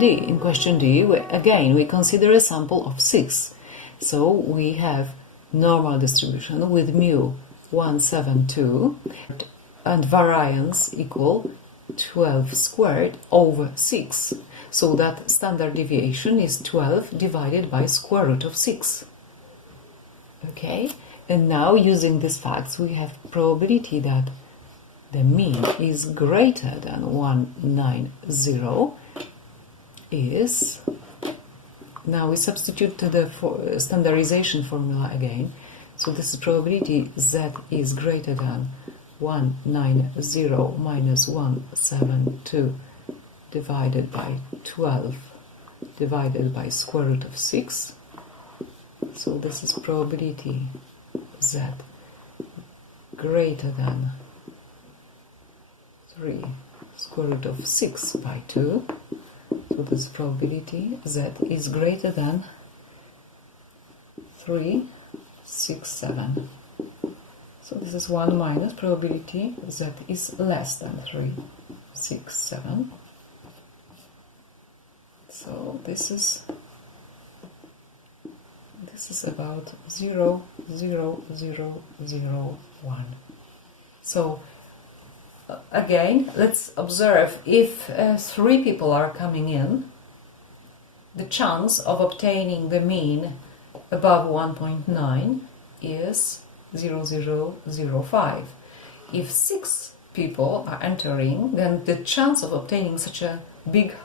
D. In question D, we consider a sample of 6. So we have normal distribution with mu 172 and variance equal 12 squared over 6. So that standard deviation is 12 divided by square root of 6. Okay, and now using these facts we have probability that the mean is greater than 190 is, now we substitute to the standardization formula again, so this is probability Z is greater than 190 minus 172 divided by 12 divided by square root of 6. So this is probability Z greater than 3 square root of 6 by 2. So this probability Z is greater than 367. So this is 1 minus probability Z is less than 367. So this is about 0.0001. So again, let's observe if 3 people are coming in, the chance of obtaining the mean above 1.9 is 0.005. If 6 people are entering, then the chance of obtaining such a big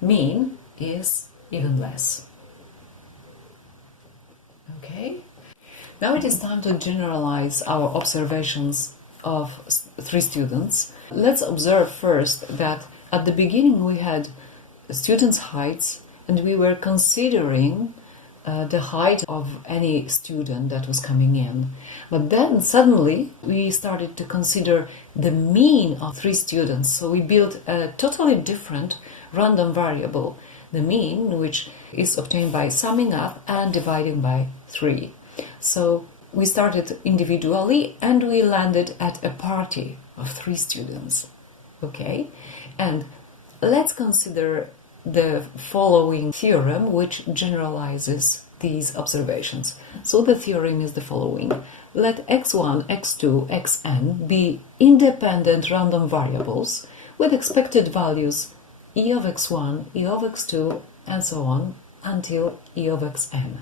mean is even less. Okay, now it is time to generalize our observations of 3 students. Let's observe first that at the beginning we had students' heights and we were considering the height of any student that was coming in. But then suddenly we started to consider the mean of 3 students. So we built a totally different random variable, the mean, which is obtained by summing up and dividing by 3. So we started individually and we landed at a party of 3 students. Okay, and let's consider the following theorem which generalizes these observations. So the theorem is the following: let x1, x2, xn be independent random variables with expected values e of x1, e of x2, and so on until e of xn.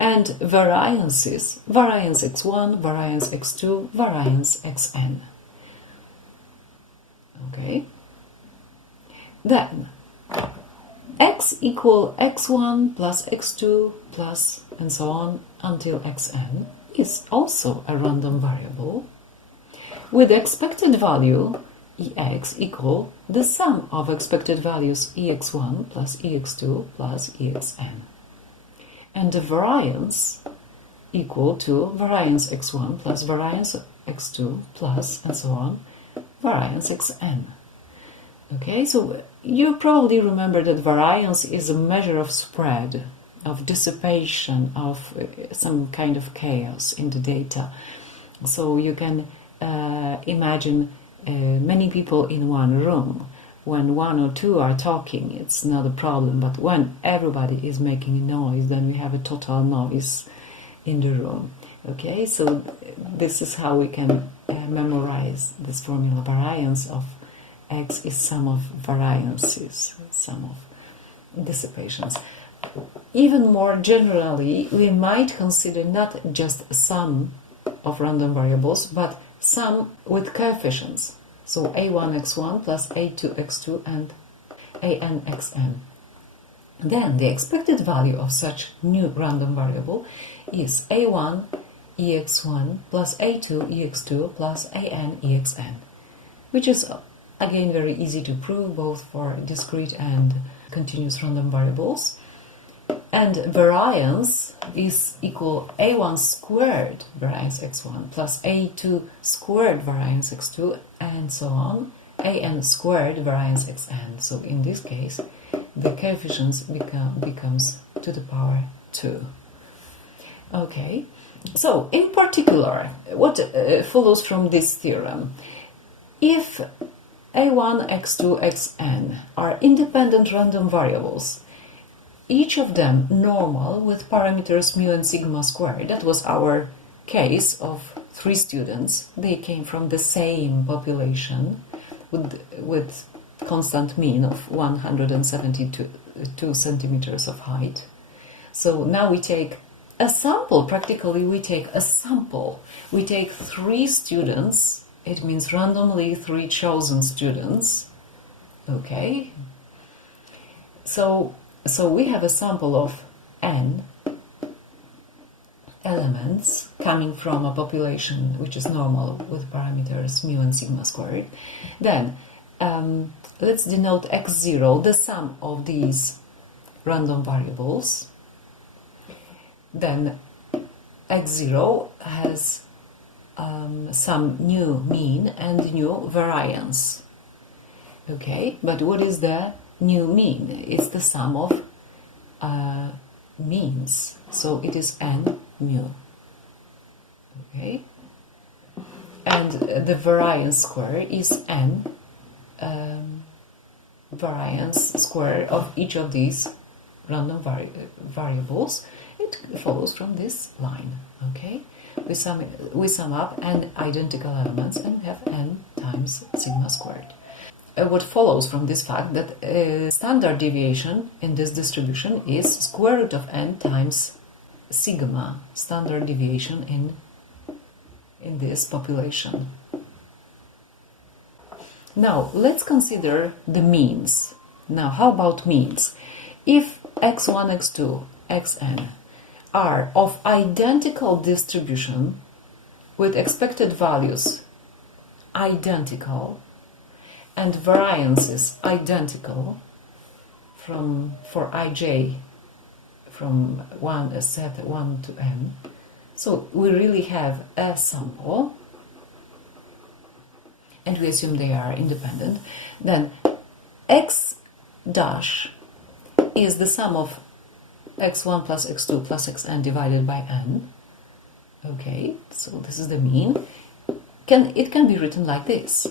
And variances, variance x1, variance x2, variance xn. Okay? Then, x equal x1 plus x2 plus and so on until xn is also a random variable with the expected value ex equal the sum of expected values ex1 plus ex2 plus exn. And the variance equal to variance x1 plus variance x2 plus and so on variance xn. Okay, so you probably remember that variance is a measure of spread, of dissipation, of some kind of chaos in the data. So you can imagine many people in one room. When 1 or 2 are talking, it's not a problem, but when everybody is making a noise, then we have a total noise in the room. Okay, so this is how we can memorize this formula. Variance of x is sum of variances, sum of dissipations. Even more generally, we might consider not just a sum of random variables, but sum with coefficients. So a1x1 plus a2x2 and anxn. Then the expected value of such new random variable is a1 ex1 plus a2 ex2 plus an exn, which is again very easy to prove both for discrete and continuous random variables. And variance is equal a1 squared variance x1 plus a2 squared variance x2 and so on, an squared variance xn. So in this case the coefficients becomes to the power 2. Okay, so in particular what follows from this theorem: if a1, x2, xn are independent random variables, each of them normal with parameters mu and sigma squared. That was our case of 3 students. They came from the same population with constant mean of 172 centimeters of height. So now we take a sample, practically we take a sample. We take 3 students, it means randomly 3 chosen students, okay? So we have a sample of n elements coming from a population which is normal with parameters mu and sigma squared. Then let's denote x0, the sum of these random variables. Then x0 has some new mean and new variance. Okay, but what is the new mean? It's the sum of means, so it is n mu. Okay, and the variance square is n variance square of each of these random variables. It follows from this line. Okay, we sum up n identical elements and we have n times sigma squared. What follows from this fact that standard deviation in this distribution is square root of n times sigma, standard deviation in this population. Now let's consider the means. Now how about means? If x1, x2, xn are of identical distribution with expected values identical and variances identical for ij from set 1 to n, so we really have a sample and we assume they are independent, then x dash is the sum of x1 plus x2 plus xn divided by n. Okay, so this is the mean. It can be written like this.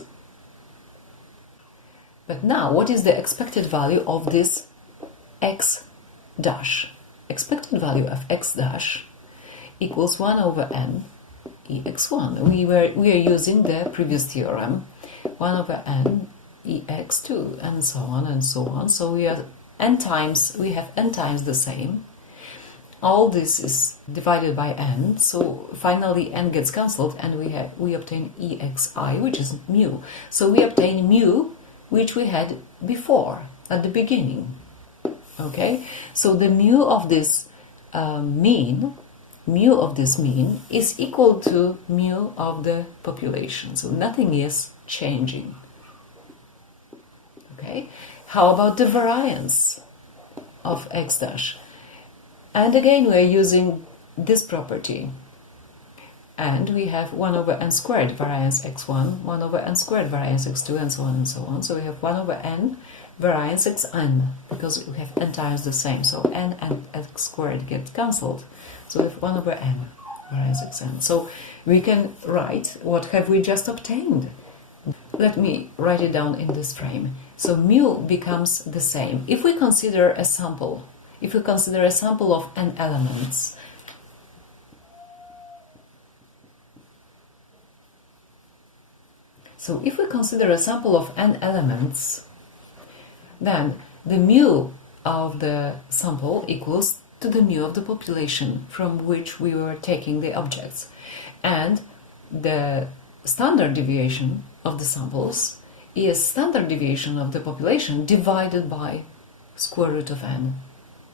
But now, what is the expected value of this x dash? Expected value of x dash equals 1 over n ex1. We are using the previous theorem, 1 over n ex2, and so on and so on. So we have n times the same. All this is divided by n, so finally n gets cancelled and we obtain exi, which is mu. So we obtain mu, which we had before at the beginning. Okay, so the mu of this mean is equal to mu of the population. So nothing is changing. Okay, how about the variance of x dash? And again we are using this property. And we have 1 over n squared variance x1, 1 over n squared variance x2, and so on and so on. So we have 1 over n variance xn, because we have n times the same. So n and x squared get cancelled. So we have 1 over n variance xn. So we can write what have we just obtained. Let me write it down in this frame. So mu becomes the same. If we consider a sample of n elements, so if we consider a sample of n elements, then the mu of the sample equals to the mu of the population from which we were taking the objects. And the standard deviation of the samples is standard deviation of the population divided by square root of n.